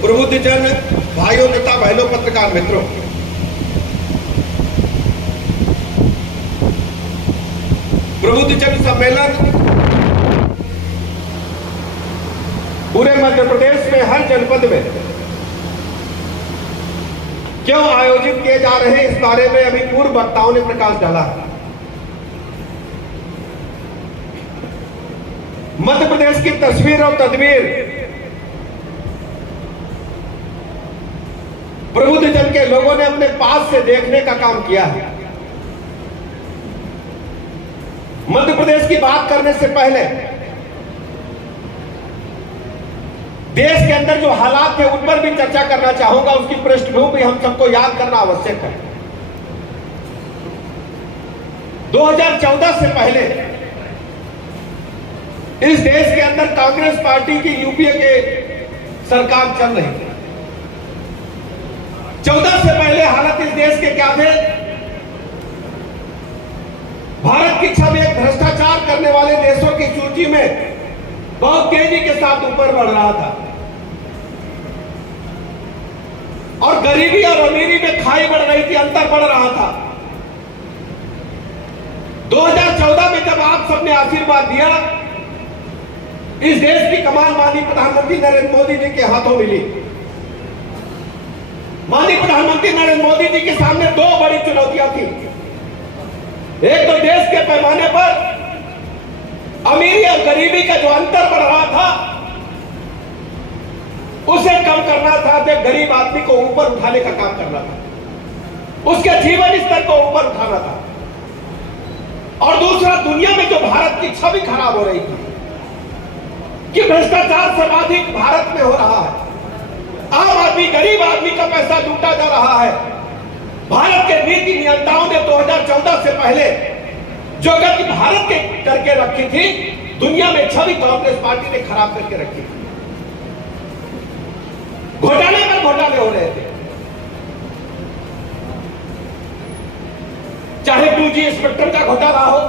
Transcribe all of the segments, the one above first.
प्रबुद्ध जन भाइयों तथा बहनों, पत्रकार मित्रों, प्रबुद्ध जन सम्मेलन पूरे मध्य प्रदेश में हर जनपद में क्यों आयोजित किए जा रहे हैं, इस बारे में अभी पूर्व वक्ताओं ने प्रकाश डाला है। मध्य प्रदेश की तस्वीर और तदबीर प्रबुद्ध जन के लोगों ने अपने पास से देखने का काम किया है। मध्य प्रदेश की बात करने से पहले देश के अंदर जो हालात थे उन पर भी चर्चा करना चाहूंगा। उसकी पृष्ठभूमि हम सबको याद करना आवश्यक है। 2014 से पहले इस देश के अंदर कांग्रेस पार्टी की यूपीए के सरकार चल रही थी। 14 से पहले हालत इस देश के क्या थे? भारत की छवि एक भ्रष्टाचार करने वाले देशों की सूची में बहुत तेजी के साथ ऊपर बढ़ रहा था और गरीबी और अमीरी में खाई बढ़ रही थी, अंतर बढ़ रहा था। 2014 में जब आप सबने आशीर्वाद दिया, इस देश की कमान माननीय प्रधानमंत्री नरेंद्र मोदी जी के हाथों मिली। माननीय प्रधानमंत्री नरेंद्र मोदी जी के सामने दो बड़ी चुनौतियां थी। एक तो देश के पैमाने पर अमीरी और गरीबी का जो अंतर बढ़ रहा था उसे कम करना था, तो गरीब आदमी को ऊपर उठाने का काम करना था, उसके जीवन स्तर को ऊपर उठाना था। और दूसरा, दुनिया में जो भारत की छवि खराब हो रही थी कि भ्रष्टाचार सर्वाधिक भारत में हो रहा है, आम आदमी गरीब आदमी का पैसा लूटा जा रहा है। भारत के नीति नियंताओं ने 2014 से पहले जो गति भारत के करके रखी थी, दुनिया में छवि कांग्रेस पार्टी ने खराब करके रखी थी। घोटाले पर घोटाले हो रहे थे, चाहे 2G स्पेक्ट्रम का घोटाला हो।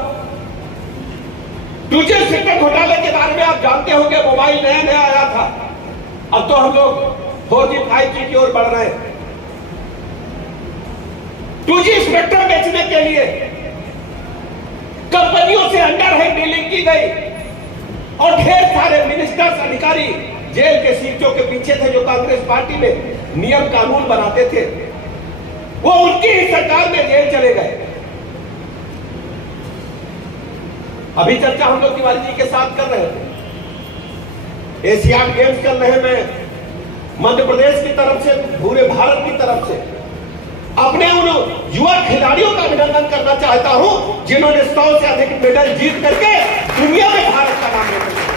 2G स्पेक्ट्रम घोटाले के बारे में आप जानते होंगे, मोबाइल नया नया आया था, अब तो हम लोग 4G 5G की ओर बढ़ रहे हैं। 2G स्पेक्ट्रम बेचने के लिए कंपनियों से अंडर हैंड डीलिंग की गई और ढेर सारे मिनिस्टर्स, अधिकारी जेल के सीटों के पीछे थे जो कांग्रेस पार्टी में नियम कानून बनाते थे। वो उनकी ही सरकार में जेल चले गए। अभी चर्चा हम लोग तिवारी जी के साथ कर रहे थे। एशियाड गेम्स चल रहे हैं, मध्य प्रदेश की तरफ से, पूरे भारत की तरफ से अपने उन युवा खिलाड़ियों का अभिनंदन करना चाहता हूं जिन्होंने 100 से अधिक मेडल जीत करके दुनिया में भारत का नाम रोशन किया।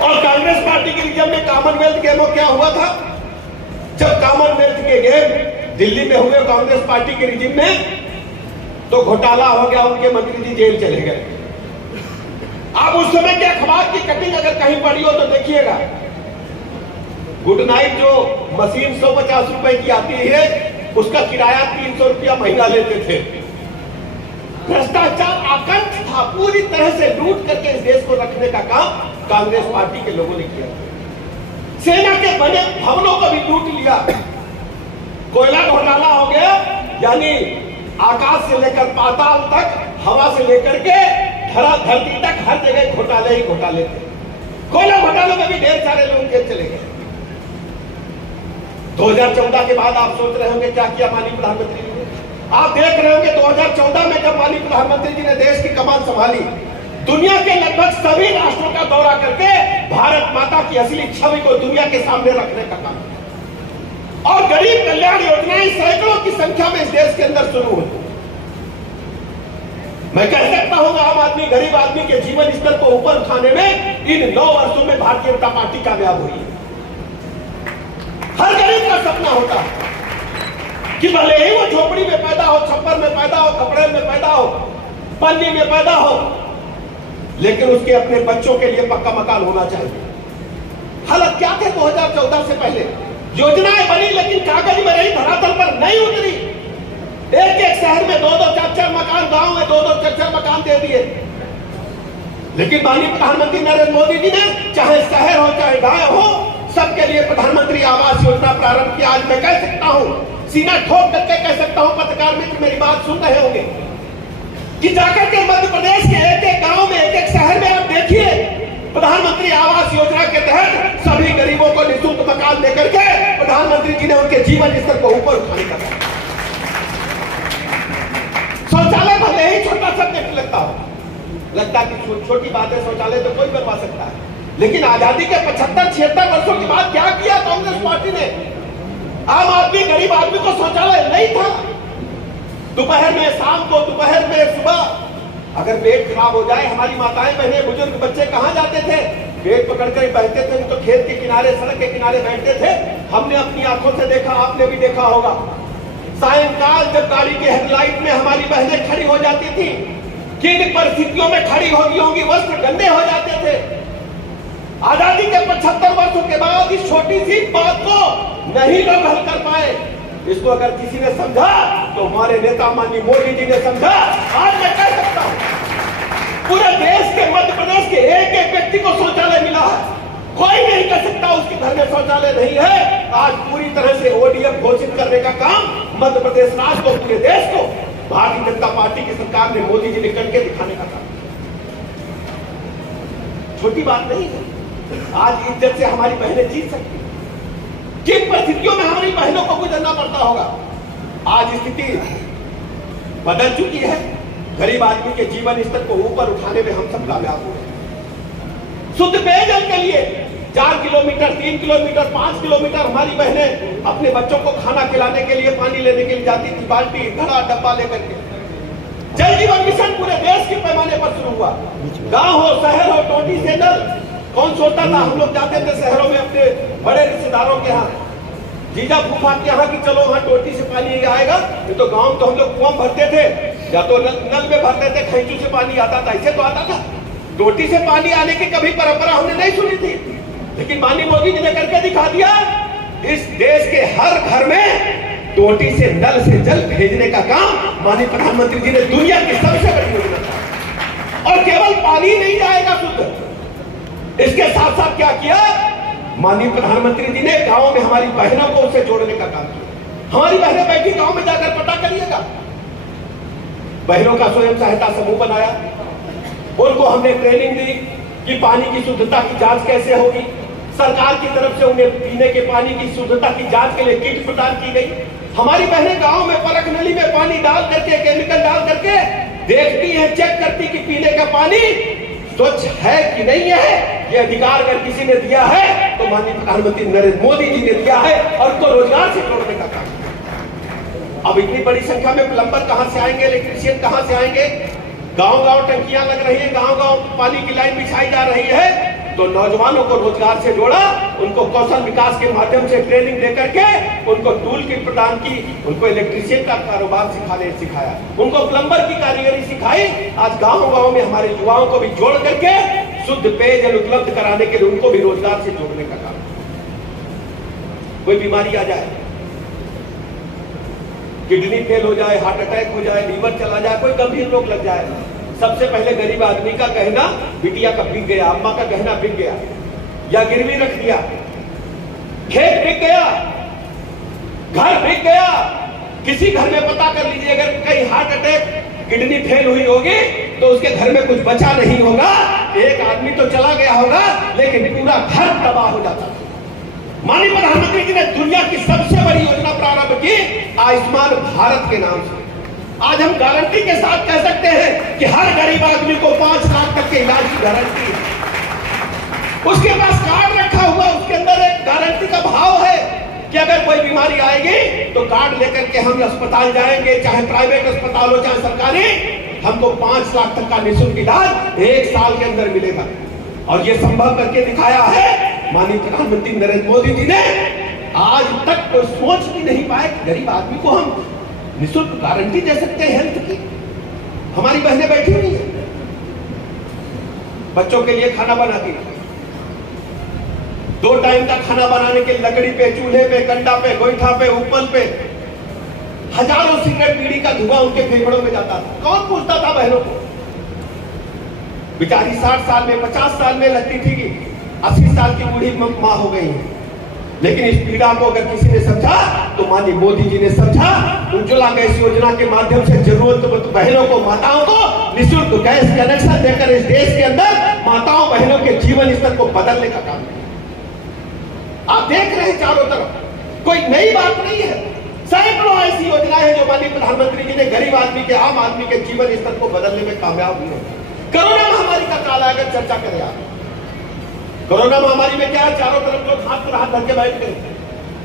और कांग्रेस पार्टी के रिजम में कॉमनवेल्थ गेमों क्या हुआ था? जब कॉमनवेल्थ के गेम दिल्ली में हुए कांग्रेस पार्टी के रिजिम में, तो घोटाला हो गया, उनके मंत्री जी जेल चले गए। आप उस समय के अखबार की कटिंग अगर कहीं पढ़ी हो तो देखिएगा, गुड नाइट जो मशीन 150 रुपए की आती है, उसका किराया 300 रुपया महीना लेते थे। भ्रष्टाचार आकंठ था, पूरी तरह से लूट करके इस देश को रखने का काम कांग्रेस पार्टी के लोगों ने किया। सेना के बने भवनों को भी लूट लिया। कोयला घोटाला हो गया, यानी आकाश से लेकर पाताल तक, हवा से लेकर के धरती तक, हर जगह घोटाले ही घोटाले थे। कोयला घोटाले में भी ढेर सारे लोग जेल चले गए। 2014 के बाद आप सोच रहे होंगे क्या किया माननीय प्रधानमंत्री जी ने। आप देख रहे होंगे 2014 में जब माननीय प्रधानमंत्री जी ने देश की कमान संभाली, दुनिया के लगभग सभी राष्ट्रों का दौरा करके भारत माता की असली छवि को दुनिया के सामने रखने का काम किया। और गरीब कल्याण योजनाएं सैकड़ों की संख्या में इस देश के अंदर शुरू हुई। मैं कह सकता हूं आम आदमी, गरीब आदमी के जीवन स्तर को ऊपर उठाने में इन 9 वर्षों में भारतीय जनता पार्टी कामयाब हुई है। हर गरीब का सपना होता है कि भले ही वो झोपड़ी में पैदा हो, छप्पर में पैदा हो, कपड़े में पैदा हो, पन्नी में पैदा हो, लेकिन उसके अपने बच्चों के लिए पक्का मकान होना चाहिए। हालत क्या थे 2014 से पहले? योजनाएं बनी लेकिन कागज में रही, धरातल पर नहीं उतरी। एक एक शहर में 2-2 4-4 मकान, गांव में 2-2 4-4 मकान दे दिए। लेकिन माननीय प्रधानमंत्री नरेंद्र मोदी जी ने चाहे शहर हो चाहे गांव हो, सब लिए प्रधानमंत्री आवास योजना प्रारंभ किया। आज मैं कह सकता हूं, सीना ठोक करके कह सकता हूं, पत्रकार मित्र मेरी बात सुन रहे होंगे, कि जाकर के मध्य प्रदेश के एक एक गांव में, एक एक शहर में आप देखिए, प्रधानमंत्री आवास योजना के तहत सभी गरीबों को निःशुल्क मकान देकर के प्रधानमंत्री जी ने उनके जीवन स्तर को ऊपर उठाने का काम। शौचालय भले ही छोटा सब्जेक्ट लगता कि छोटी बात है, शौचालय तो कोई बनवा सकता है, लेकिन आजादी के 75-76 वर्षों के बाद क्या किया कांग्रेस पार्टी ने? आम आदमी, गरीब आदमी को शौचालय नहीं था। दोपहर में, शाम को, दोपहर में, सुबह अगर पेट खराब हो जाए, हमारी माताएं, बहनें, बुजुर्ग, बच्चे कहां जाते थे? पेट पकड़कर बहते थे, तो खेत के किनारे, सड़क के किनारे बैठते थे। हमने अपनी आंखों से देखा, आपने भी देखा होगा। सायंकाल जब गाड़ी की हेडलाइट में हमारी बहनें खड़ी हो जाती थी, किन परिस्थितियों में खड़ी होगी, वस्त्र गंदे हो जाते थे। आजादी के 75 वर्षों के बाद इस छोटी सी बात को नहीं लोग हल कर पाए। इसको अगर किसी ने समझा तो हमारे नेता माननीय मोदी जी ने समझा। आज मैं कह सकता हूं, पूरे देश के, मध्य प्रदेश के एक एक व्यक्ति को शौचालय मिला है। कोई नहीं कह सकता उसके घर में शौचालय नहीं है। आज पूरी तरह से ओडीएफ घोषित करने का काम मध्य प्रदेश राज्य को, पूरे देश को भारतीय जनता पार्टी की सरकार ने, मोदी जी ने करके दिखाने का काम। छोटी बात नहीं है। आज इज्जत से हमारी बहनें जीत सकती। किन परिस्थितियों में हमारी बहनों को गुजरना पड़ता होगा। आज स्थिति बदल चुकी है। गरीब आदमी के जीवन स्तर को ऊपर उठाने में हम सब कामयाब हुए। शुद्ध पेयजल के लिए 4 किलोमीटर, 3 किलोमीटर, 5 किलोमीटर हमारी बहनें अपने बच्चों को खाना खिलाने के लिए, पानी लेने के लिए जाती थी, बाल्टी, घड़ा, डब्बा लेकर के। जल जीवन मिशन पूरे देश के पैमाने पर शुरू हुआ। गांव हो, शहर हो, टोटी से नल। कौन सोचता था? हम लोग जाते थे शहरों में अपने बड़े रिश्तेदारों के यहाँ, जीजा फूफा के यहाँ, कि चलो वहां टोटी से पानी आएगा। ये तो गांव तो हम लोग कुआं भरते थे, या तो नल में भरते थे, खैंचू से पानी आता था। ऐसे तो आता था। टोटी से पानी आने की कभी परंपरा हमने नहीं सुनी थी, लेकिन माननीय मोदी जी ने करके दिखा दिया। इस देश के हर घर में टोटी से, नल से जल भेजने का काम माननीय प्रधानमंत्री जी ने दुनिया की सबसे बड़ी योजना। और केवल पानी नहीं आएगा शुद्ध, इसके साथ साथ क्या किया माननीय प्रधानमंत्री जी ने? गांव में हमारी बहनों को उससे जोड़ने का काम किया। हमारी बहनें बैठी गांव में जाकर पता करिएगा। बहनों का स्वयं सहायता समूह बनाया, उनको हमने ट्रेनिंग दी कि पानी की शुद्धता की जांच कैसे होगी। सरकार की तरफ से उन्हें पीने के पानी की शुद्धता की जांच के लिए किट प्रदान की गई। हमारी बहनें गांव में परख नली में पानी डाल करके, केमिकल डाल करके देखती है, चेक करती कि पीने का पानी स्वच्छ है कि नहीं है। ये अधिकार अगर किसी ने दिया है तो माननीय प्रधानमंत्री नरेंद्र मोदी जी ने दिया है, और उनको रोजगार से जोड़ने का काम। अब इतनी बड़ी संख्या में प्लम्बर कहां से आएंगे, इलेक्ट्रीशियन कहां से आएंगे? गांव-गांव टंकियां लग रही है, गांव-गांव पानी की लाइन बिछाई जा रही है। तो नौजवानों को रोजगार से जोड़ा, उनको कौशल विकास के माध्यम से ट्रेनिंग देकर के उनको टूल किट प्रदान की, उनको इलेक्ट्रीशियन का कारोबार सिखाया, उनको प्लम्बर की कारीगरी सिखाई। आज गांव-गांव में हमारे युवाओं को भी जोड़ करके शुद्ध पेयजल उपलब्ध कराने के लिए उनको भी रोजगार से जोड़ने का काम। कोई बीमारी आ जाए, किडनी फेल हो जाए, हार्ट अटैक हो जाए, लीवर चला जाए, कोई गंभीर रोग लग जाए, सबसे पहले गरीब आदमी का गहना बिटिया का बिक गया, अम्मा का गहना बिक गया, या गिरवी रख दिया, खेत बिक गया, घर बिक गया। किसी घर में पता कर लीजिए, अगर कहीं हार्ट अटैक, किडनी फेल हुई होगी तो उसके घर में कुछ बचा नहीं होगा। एक आदमी तो चला गया होगा, लेकिन पूरा घर तबाह हो जाता है। माननीय प्रधानमंत्री जी ने दुनिया की सबसे बड़ी योजना प्रारंभ की, आयुष्मान भारत के नाम से। आज हम गारंटी के साथ कह सकते हैं कि हर गरीब आदमी को 5 लाख तक के इलाज की गारंटी है। उसके पास कार्ड रखा हुआ, उसके अंदर एक गारंटी का भाव है कि अगर कोई बीमारी आएगी तो कार्ड लेकर के हम अस्पताल जाएंगे, चाहे प्राइवेट अस्पताल हो चाहे सरकारी, हमको 5 लाख तक का निःशुल्क इलाज 1 साल के अंदर मिलेगा। और ये संभव करके दिखाया है माननीय प्रधानमंत्री नरेंद्र मोदी जी ने। आज तक कोई सोच भी नहीं पाए कि गरीब आदमी को हम निःशुल्क गारंटी दे सकते हैं हेल्थ की। हमारी बहनें बैठी हुई है, बच्चों के लिए खाना बनाती, 2 टाइम का खाना बनाने के लकड़ी पे, चूल्हे पे, कंडा पे, गोईठा पे, उपल पे हजारों सिगरेट बीड़ी का धुआं उनके फेफड़ों में जाता था। कौन पूछता था बहनों को? बेचारी 60 साल में, 50 साल में लगती थी कि 80 साल की बूढ़ी मां हो गई है। लेकिन इस पीड़ा को अगर किसी ने समझा तो माननीय मोदी जी ने समझा। उज्ज्वला गैस योजना के माध्यम से जरूरतमंद बहनों को, माताओं को निःशुल्क गैस कनेक्शन देकर इस देश के अंदर माताओं बहनों के जीवन स्तर को बदलने का काम किया। आप देख रहे हैं चारों तरफ, कोई नई बात नहीं है। सैकड़ों ऐसी योजनाएं हैं जो माननीय प्रधानमंत्री जी ने गरीब आदमी के, आम आदमी के जीवन स्तर को बदलने में कामयाब हुए। कोरोना महामारी का काल अगर चर्चा करें आप, कोरोना महामारी में क्या चारों तरफ लोग हाथ पर हाथ धर के बैठ गए।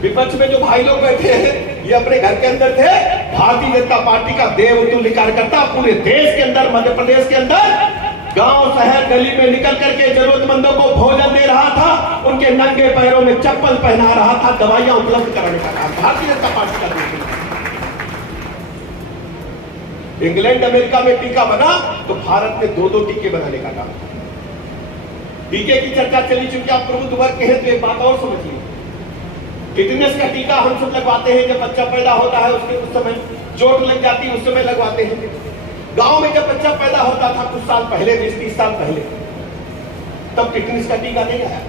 विपक्ष में जो भाई लोग बैठे हैं ये अपने घर के अंदर थे। भारतीय जनता पार्टी का देवतुल्य कार्यकर्ता पूरे देश के अंदर, मध्य प्रदेश के अंदर गांव शहर गली में निकल करके जरूरतमंदों को भोजन दे रहा था, उनके नंगे पैरों में चप्पल पहना रहा था, दवाइयां उपलब्ध कराने का काम भारतीय जनता पार्टी का देवतुल्य। इंग्लैंड अमेरिका में टीका बना तो भारत में 2-2 टीके बनाने का काम। टीके की चर्चा चली चुकी, आप प्रबुद्ध वर्ग के हैं तो एक बात और समझिए। टिटनेस का टीका हम सब लगवाते हैं जब बच्चा पैदा होता है, उसके उस समय चोट लग जाती है, उस समय लगवाते हैं। गांव में जब बच्चा पैदा होता था कुछ साल पहले, 20-30 साल पहले, तब टिटनेस का टीका नहीं आया।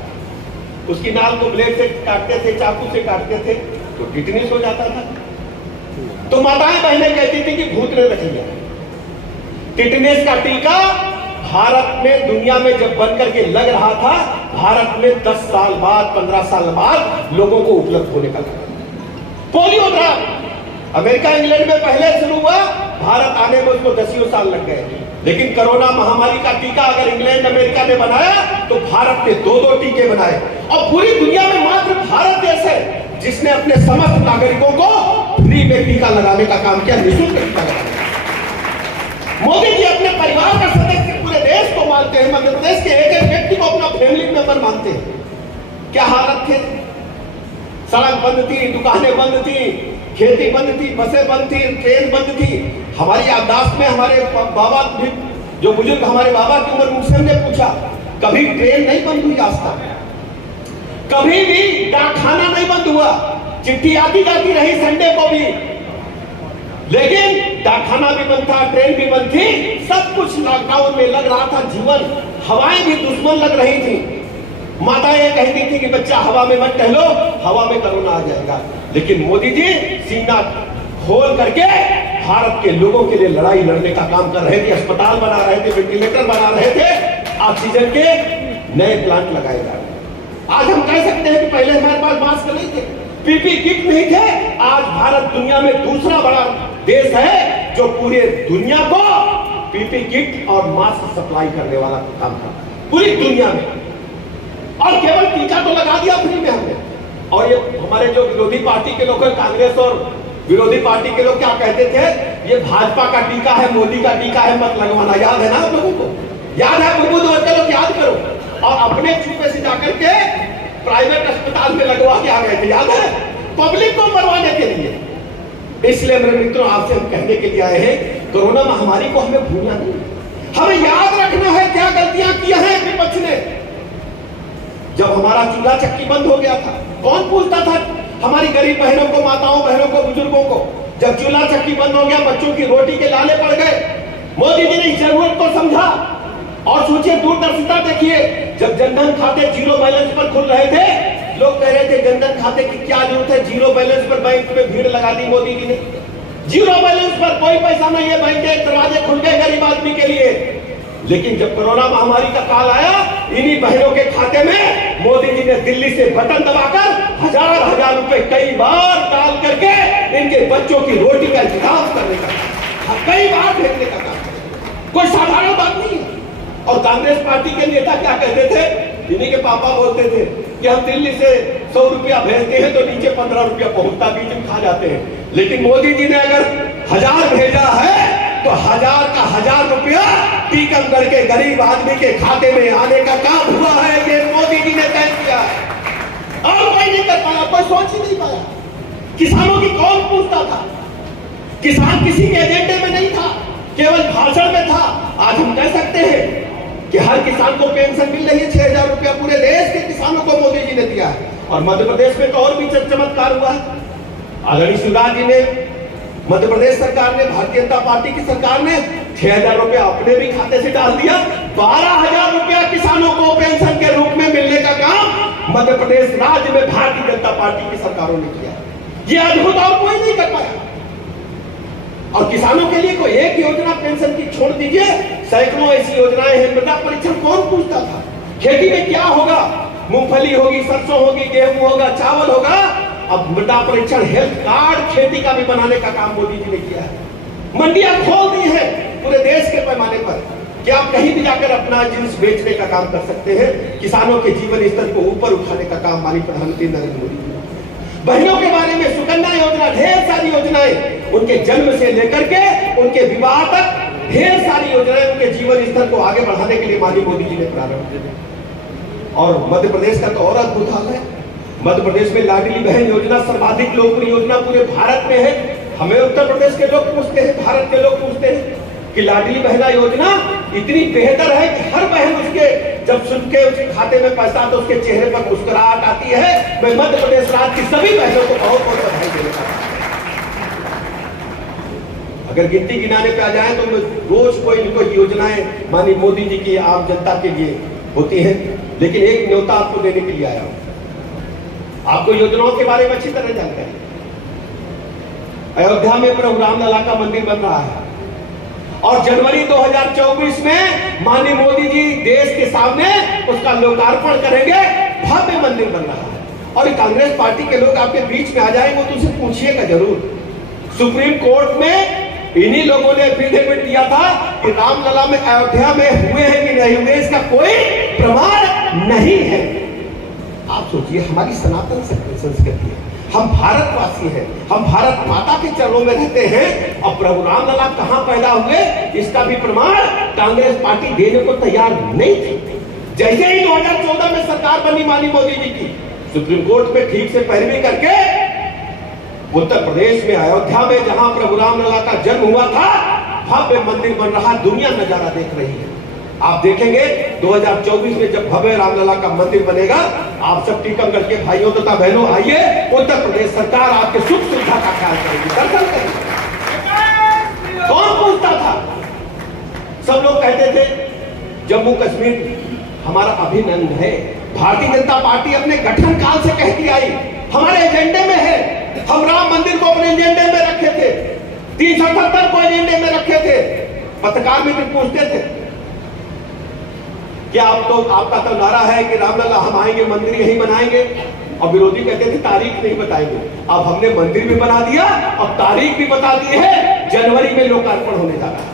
उसकी नाल को ब्लेड से काटते थे, चाकू से काटते थे तो टिटनेस हो जाता था। तो माताएं बहनें कहती थी कि भूत ने रख लिया। टिटनेस का टीका भारत में, दुनिया में जब बन करके लग रहा था, भारत में 10 साल बाद, 15 साल बाद लोगों को उपलब्ध होने का लगा। पोलियो ड्रॉप अमेरिका इंग्लैंड में पहले शुरू हुआ, भारत आने में उसको 10 साल लग गए। लेकिन कोरोना महामारी का टीका अगर इंग्लैंड अमेरिका ने बनाया तो भारत ने 2-2 टीके बनाए। और पूरी दुनिया में मात्र भारत देश है जिसने अपने समस्त नागरिकों को फ्री में टीका लगाने का काम किया, निःशुल्क टीका लगाने। मोदी जी अपने परिवार का सदस्य पूरे देश को मानते हैं, मध्य प्रदेश के एक एक व्यक्ति को अपना फैमिली मेंबर मानते हैं। क्या हालत थे, सड़क बंद थी, दुकानें बंद थी, खेती बंद थी, बसें बंद थी, ट्रेन बंद थी। हमारी याददाश्त में हमारे बाबा भी, जो बुजुर्ग हमारे बाबा की उम्र, मुझसे हमने पूछा कभी ट्रेन नहीं बंद हुई आज तक, कभी भी डाकखाना नहीं बंद हुआ, चिट्ठी आती जाती रही संडे को भी, लेकिन डाकखाना भी बंद था, ट्रेन भी बंद थी, सब कुछ लॉकडाउन में लग रहा था जीवन। हवाएं भी दुश्मन लग रही थी। माताएं कहती थी कि बच्चा हवा में मत टहलो, हवा में कोरोना आ जाएगा। लेकिन मोदी जी सीना खोल करके भारत के लोगों के लिए लड़ाई लड़ने का काम कर रहे थे। अस्पताल बना रहे थे, वेंटिलेटर बना रहे थे, ऑक्सीजन के नए प्लांट लगाए जा रहे। आज हम कह सकते हैं कि पहले हमारे पास मास्क नहीं थे, पीपी किट नहीं थे। आज भारत दुनिया में दूसरा बड़ा देश है जो पूरे दुनिया को पीपी किट और मास्क सप्लाई करने वाला काम करता है पूरी दुनिया में। और केवल टीका तो लगा दिया फ्री में हमने। और ये हमारे जो विरोधी पार्टी के लोग, कांग्रेस और विरोधी पार्टी के लोग क्या कहते थे, ये भाजपा का टीका है, मोदी का टीका है, मत लगवाना। याद है ना आप लोगों को? याद है? प्रबुद्ध वर्ग के लोग याद करो। और अपने छुपे से जाकर के प्राइवेट अस्पताल में लगवा के आ गए थे, याद है? पब्लिक को मरवाने के लिए। इसलिए मेरे मित्रों आपसे हम कहने के लिए आए हैं, कोरोना महामारी को हमें भूलना नहीं, हमें याद रखना है क्या गलतियां की हैं विपक्ष ने। जब हमारा चूल्हा चक्की बंद हो गया था, कौन पूछता था हमारी गरीब बहनों को, माताओं बहनों को, बुजुर्गों को? जब चूल्हा चक्की बंद हो गया, बच्चों की रोटी के लाले पड़ गए। मोदी जी ने इस जरूरत को समझा। और सोचिए, दूरदर्शिता देखिए, जब जनधन खाते 0 बैलेंस पर खुल रहे थे, लोग कह रहे थे जनधन खाते की क्या जरूरत है, 0 बैलेंस पर बैंक में भीड़ लगा दी मोदी जी ने। 0 बैलेंस पर कोई पैसा नहीं है, बैंक के दरवाजे खुल गए गरीब आदमी के लिए। लेकिन जब कोरोना महामारी का काल आया, इन्हीं बहनों के खाते में मोदी जी ने दिल्ली से बटन दबाकर हजार रुपए कई बार डाल करके इनके बच्चों की रोटी का इंतजाम करने का, कई बार भेजने का काम। कोई साधारण बात नहीं है। और कांग्रेस पार्टी के नेता क्या कहते थे, इन्हीं के पापा बोलते थे कि हम दिल्ली से 100 रुपया भेजते हैं तो नीचे 15 रुपया पहुंचता, बीच में खा जाते हैं। लेकिन मोदी जी ने अगर 1000 भेजा है तो 1000 का 1000 रुपया टीकमगढ़ के गरीब आदमी के खाते में आने का काम हुआ है। ये मोदी जी ने तय किया है। और कोई नहीं कर पाया, कोई सोच ही नहीं पाया। किसानों की कौन पूछता था? किसान किसी के एजेंडे में नहीं था, केवल भाषण में था। आज हम कह सकते हैं कि हर किसान को पेंशन मिल रही है, 6000 रुपया पूरे देश के किसानों को मोदी जी ने दिया है। और मध्य प्रदेश में तो और भी चमत्कार हुआ है। आदरणीय शिवराज जी ने, मध्य प्रदेश सरकार ने, भारतीय जनता पार्टी की सरकार ने 6000 रुपया अपने भी खाते से डाल दिया। 12000 रुपया किसानों को पेंशन के रूप में मिलने का काम मध्य प्रदेश राज्य में भारतीय जनता पार्टी की सरकारों ने किया। ये अद्भुत और कोई नहीं कर पाया। और किसानों के लिए कोई एक योजना पेंशन की छोड़ दीजिए, सैकड़ों ऐसी योजनाएं हैं। मृदा परीक्षण कौन पूछता था? खेती में क्या होगा? मूंगफली होगी, सरसों होगी, गेहूं होगा, चावल होगा। अब मृदा परीक्षण, हेल्थ कार्ड खेती का भी बनाने का काम मोदी जी ने किया है। मंडियां खोल दी है पूरे देश के पैमाने पर कि आप कहीं भी जाकर अपना जिन्स बेचने का काम कर सकते हैं। किसानों के जीवन स्तर को ऊपर उठाने का काम माननीय प्रधानमंत्री नरेंद्र मोदी जी ने। बहनों के बारे में सुकन्या योजना, ढेर सारी योजनाएं, उनके जन्म से लेकर के उनके विवाह तक ढेर सारी योजनाएं उनके जीवन स्तर को आगे बढ़ाने के लिए माननीय मोदी जी ने प्रारंभ किया। और मध्य प्रदेश का तो और अद्भुत हाल है। मध्य प्रदेश में लाडली बहन योजना सर्वाधिक लोकप्रिय योजना पूरे भारत में है। हमें उत्तर प्रदेश के लोग पूछते हैं, भारत के लोग पूछते हैं कि लाडली बहना योजना इतनी बेहतर है कि हर बहन उसके जब सुन के उसके खाते में पैसा तो उसके चेहरे पर मुस्कुराहट आती है। मैं मध्य प्रदेश राज्य की सभी बहनों को बहुत बहुत बधाई देना चाहता हूं। अगर गिनती गिनाने पे आ जाए तो रोज कोई न कोई योजनाएं माननीय मोदी जी की आम जनता के लिए होती हैं। लेकिन एक न्योता आपको देने के लिए आया हूं। आपको योजनाओं के बारे में अच्छी तरह जानकारी। अयोध्या में प्रभु रामलला का मंदिर बन रहा है और जनवरी 2024 में माननीय मोदी जी देश के सामने उसका लोकार्पण करेंगे। भव्य मंदिर बन रहा है और कांग्रेस पार्टी के लोग आपके बीच में आ जाएंगे तो उनसे पूछिएगा जरूर। सुप्रीम कोर्ट में इन्हीं लोगों ने एफिडेविट दिया था कि रामलला में अयोध्या में हुए हैं कि नहीं हुए, इसका कोई प्रमाण नहीं है। आप सोचिए, हमारी सनातन संस्कृति है, हम भारतवासी हैं, हम भारत माता के चरणों में रहते हैं और प्रभु रामलला कहां पैदा हुए इसका भी प्रमाण कांग्रेस पार्टी देने को तैयार नहीं थी। जैसे ही 2014 में सरकार बनी माननीय मोदी जी की, सुप्रीम कोर्ट में ठीक से पैरवी करके उत्तर प्रदेश में अयोध्या में जहां प्रभु रामलला का जन्म हुआ था, भव्य मंदिर बन रहा, दुनिया नजारा देख रही है। आप देखेंगे 2024 में जब भव्य रामलला का मंदिर बनेगा, आप सब टीकमगढ़ के भाइयों तथा बहनों आइए, उत्तर प्रदेश सरकार आपके सुख सुविधा का ख्याल करेगी, दर्शन करेगी। कौन पूछता था? सब लोग कहते थे जम्मू कश्मीर हमारा अभिन्न अंग है। भारतीय जनता पार्टी अपने गठन काल से कहती आई हमारे एजेंडे में है। हम राम मंदिर को अपने एजेंडे में रखे थे, 377 को एजेंडे में रखे थे। पत्रकार मित्र पूछते थे कि आपका तो नारा है कि रामलला हम आएंगे, मंदिर यहीं बनाएंगे, और विरोधी कहते थे तारीख नहीं बताएंगे। अब हमने मंदिर भी बना दिया, अब तारीख भी बता दी है, जनवरी में लोकार्पण होने जा रहा है।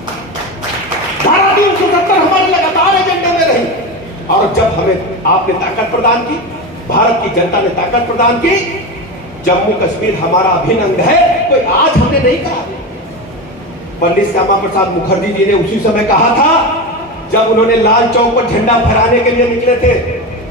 धारा 370 हमारे लगातार एजेंडे में रही और जब हमें आपने ताकत प्रदान की, भारत की जनता ने ताकत प्रदान की, जम्मू कश्मीर हमारा अभिन्न अंग है, कोई आज हमने नहीं कहा। पंडित श्यामा प्रसाद मुखर्जी जी ने उसी समय कहा था जब उन्होंने लाल चौक पर झंडा फहराने के लिए निकले थे।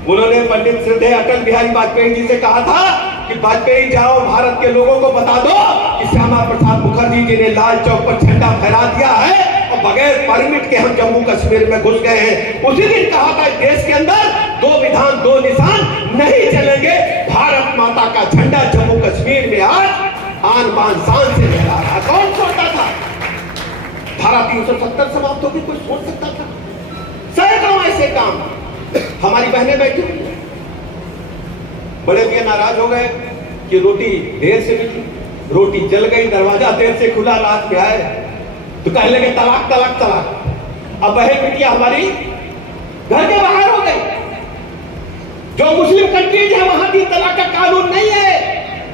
उन्होंने पंडित श्रद्धेय अटल बिहारी वाजपेयी जी से कहा था कि वाजपेयी जाओ, भारत के लोगों को बता दो कि श्यामा प्रसाद मुखर्जी जी ने लाल चौक पर झंडा फहरा दिया है और बगैर परमिट के हम जम्मू कश्मीर में घुस गए हैं। उसी दिन कहा था देश के अंदर 2 विधान 2 निशान नहीं चलेंगे। भारत माता का झंडा जम्मू कश्मीर में आज आन बान शान से लहरा रहा। कौन सोचता था धारा 370 समाप्त होगी? कोई सोच सकता था? सैकड़ों ऐसे काम हमारी बहनें बैठी हुई, बड़े मियां नाराज हो गए कि रोटी देर से मिली, रोटी जल गई, दरवाजा देर से खुला, रात में आए तो कहने लगे तलाक तलाक तलाक। अब बहन बिटिया हमारी घर के बाहर हो गई। जो मुस्लिम कंट्रीज है वहां 3 तलाक का कानून नहीं है,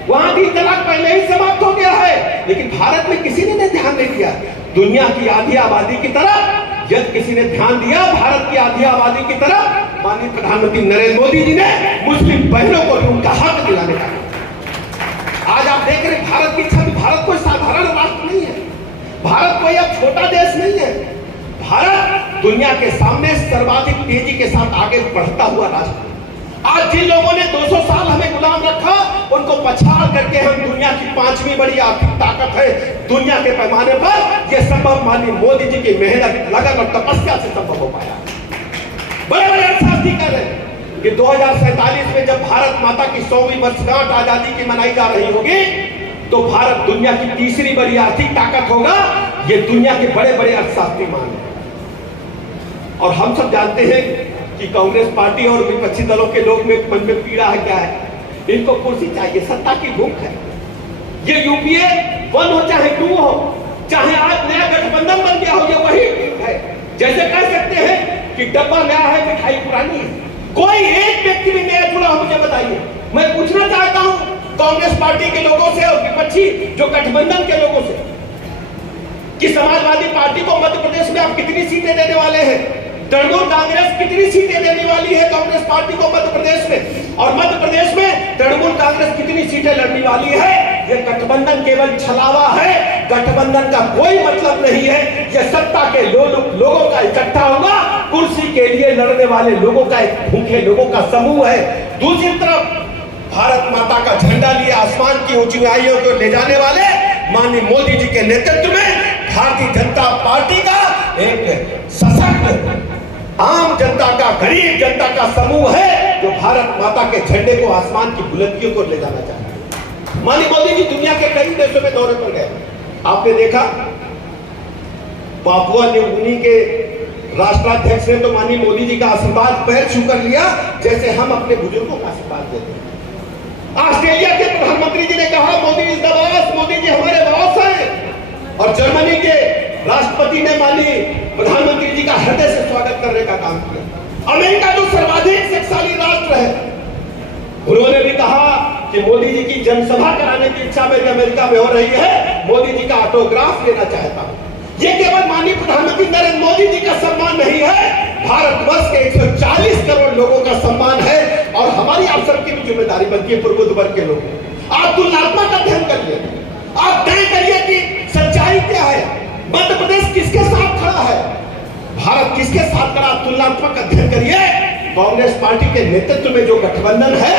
वहां 3 तलाक पहले ही समाप्त हो गया है। लेकिन भारत में किसी ने ध्यान नहीं दिया। दुनिया की आधी आबादी की तरफ यदि किसी ने ध्यान दिया, भारत की आधी आबादी की तरफ माननीय प्रधानमंत्री नरेंद्र मोदी जी ने मुस्लिम बहनों को भी उनका हक दिलाने का। आज आप देख रहे भारत की छवि, भारत कोई साधारण राष्ट्र नहीं है, भारत कोई अब छोटा देश नहीं है। भारत दुनिया के सामने सर्वाधिक तेजी के साथ आगे बढ़ता हुआ राष्ट्र। आज जिन लोगों ने 200 साल हमें गुलाम रखा, उनको पछाड़ करके हम दुनिया की 5वीं बड़ी आर्थिक ताकत है दुनिया के पैमाने पर। यह संभव माननीय मोदी जी की मेहनत, लगन और तपस्या से संभव हो पाया। बड़े बड़े अर्थशास्त्री कह रहे हैं कि 2047 में जब भारत माता की 100वीं वर्षगांठ आजादी की मनाई जा रही होगी तो भारत दुनिया की 3री बड़ी आर्थिक ताकत होगा। ये दुनिया के बड़े बड़े अर्थशास्त्री मान रहे हैं। और हम सब जानते हैं कि कांग्रेस पार्टी और विपक्षी दलों के लोग में मन में पीड़ा है क्या है इनको कुर्सी चाहिए, सत्ता की भूख है। ये यूपीए 1 हो चाहे 2 हो, चाहे आज नया गठबंधन बन गया हो, ये वही है। जैसे कह सकते हैं कि डब्बा नया है, मिठाई पुरानी है। कोई एक व्यक्ति भी नया जुड़ा हो, मुझे बताइए। मैं पूछना चाहता हूं कांग्रेस पार्टी के लोगों से और विपक्षी जो गठबंधन के लोगों से कि समाजवादी पार्टी को मध्य प्रदेश में आप कितनी सीटें देने वाले हैं? तृणमूल कांग्रेस कितनी सीटें देने वाली है कांग्रेस पार्टी को मध्य प्रदेश में? और मध्य प्रदेश में तृणमूल कांग्रेस कितनी सीटें लड़ने वाली है? यह गठबंधन केवल छलावा है, गठबंधन का कोई मतलब नहीं है। यह सत्ता के लोगों का इकट्ठा होगा, कुर्सी के लिए लड़ने वाले लोगों का एक भूखे लोगों का समूह है। दूसरी तरफ भारत माता का झंडा लिए आसमान की ऊंचाइयों को ले जाने वाले माननीय मोदी जी के नेतृत्व में भारतीय जनता पार्टी का एक सशक्त आम जनता का, गरीब जनता का समूह है जो भारत माता के झंडे को आसमान की बुलंदियों को ले जाना चाहता है। माननीय मोदी जी दुनिया के कई देशों में दौरे पर गए। आपने देखा पापुआ न्यू गिनी के राष्ट्राध्यक्ष ने तो माननीय मोदी जी का आशीर्वाद पैर छू कर लिया, जैसे हम अपने बुजुर्गों का आशीर्वाद देते हैं। ऑस्ट्रेलिया के प्रधानमंत्री जी ने कहा Modi is the boss, Modi ji हमारे बॉस हैं। और जर्मनी के राष्ट्रपति ने माननीय प्रधानमंत्री जी का हृदय से स्वागत करने का काम किया। अमेरिका जो सर्वाधिक शक्तिशाली राष्ट्र है, उन्होंने भी कहा कि मोदी जी की जनसभा कराने की इच्छा मेरी अमेरिका में हो रही है, मोदी जी का ऑटोग्राफ लेना चाहता हूं। ये केवल माननीय प्रधानमंत्री नरेंद्र मोदी जी का सम्मान नहीं है, भारतवर्ष के 140 करोड़ लोगों का सम्मान है। और हमारी आप सबकी भी जिम्मेदारी बनती है, पूर्वोत्तर वर्ग के लोग, आप तुलनात्मक अध्ययन करिए, आप तय करिए कि सच्चाई क्या है, मध्य प्रदेश किसके साथ खड़ा है, भारत किसके साथ खड़ा। तुलनात्मक अध्ययन करिए। कांग्रेस पार्टी के नेतृत्व में जो गठबंधन है,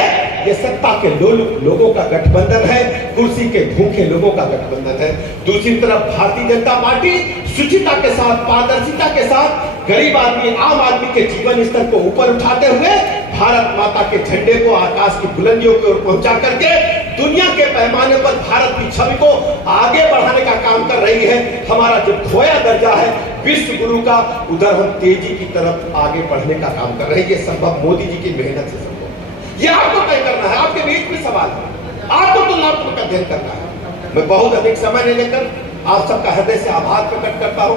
ये सत्ता के लोगों का गठबंधन है, कुर्सी के भूखे लोगों का गठबंधन है। दूसरी तरफ भारतीय जनता पार्टी शुचिता के साथ, पारदर्शिता के साथ गरीब आदमी, आम आदमी के जीवन स्तर को ऊपर उठाते हुए भारत माता के झंडे को आकाश की बुलंदियों की ओर पहुंचा करके दुनिया के पैमाने पर भारत की छवि को आगे बढ़ाने का काम कर रही है। हमारा जो खोया दर्जा है विश्व गुरु का, उधर हम तेजी की तरफ आगे बढ़ने का काम कर रहे हैं। ये संभव मोदी जी की मेहनत से संभव। ये आपको तय करना है, आपके बीच में सवाल है, आपको तुलनात्मक अध्ययन करना है। मैं बहुत अधिक समय नहीं लेकर आप सबका हृदय से आभार प्रकट करता हूं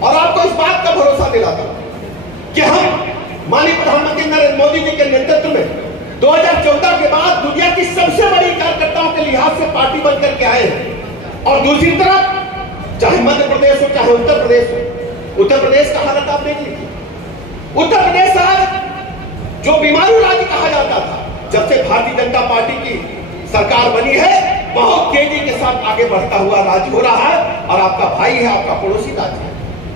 और आपको इस बात का भरोसा दिलाता हूं कि हम माननीय प्रधानमंत्री नरेंद्र मोदी जी के नेतृत्व में 2014 के बाद दुनिया की सबसे बड़ी कार्यकर्ताओं के लिहाज से पार्टी बनकर के आए हैं। और दूसरी तरफ चाहे मध्य प्रदेश हो चाहे उत्तर प्रदेश हो, उत्तर प्रदेश का हालत आप देख लीजिए। उत्तर प्रदेश आज जो बीमारू राज्य कहा जाता था, जब से भारतीय जनता पार्टी की सरकार बनी है, बहुत तेजी के साथ आगे बढ़ता हुआ राज्य हो रहा है और आपका भाई है, आपका पड़ोसी राज्य है।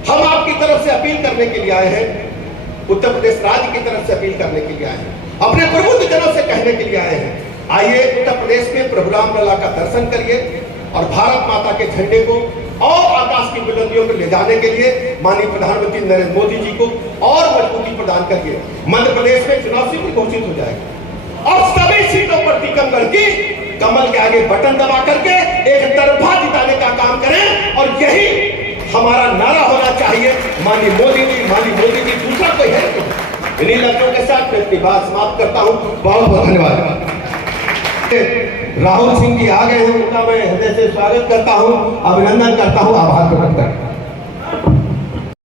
हम आपकी तरफ से अपील करने के लिए आए हैं, उत्तर प्रदेश राज्य की तरफ से अपील करने के लिए आए हैं, अपने प्रबुद्ध जनों से कहने के लिए आए हैं, आइए उत्तर प्रदेश में प्रभु राम लला का दर्शन करिए और भारत माता के झंडे को और आकाश की बुलंदियों पर ले जाने के लिए माननीय प्रधानमंत्री नरेंद्र मोदी जी को और मजबूती प्रदान करिए। मध्य प्रदेश में चुनाव सीट घोषित हो जाएगी और सभी सीटों पर टीकमगढ़ की कमल के आगे बटन दबा करके एक तरफा जिताने का काम करें और यही हमारा नारा होना चाहिए, माननीय मोदी जी, माननीय मोदी जी, दूसरा कोई है तो। इन्हीं लफ्जों के साथ मैं अपनी बात समाप्त करता हूं। बहुत बहुत धन्यवाद। राहुल सिंह जी आ गए हैं, उनका मैं हृदय से स्वागत करता हूं, अभिनंदन करता हूं, आभार प्रकट करता हूं।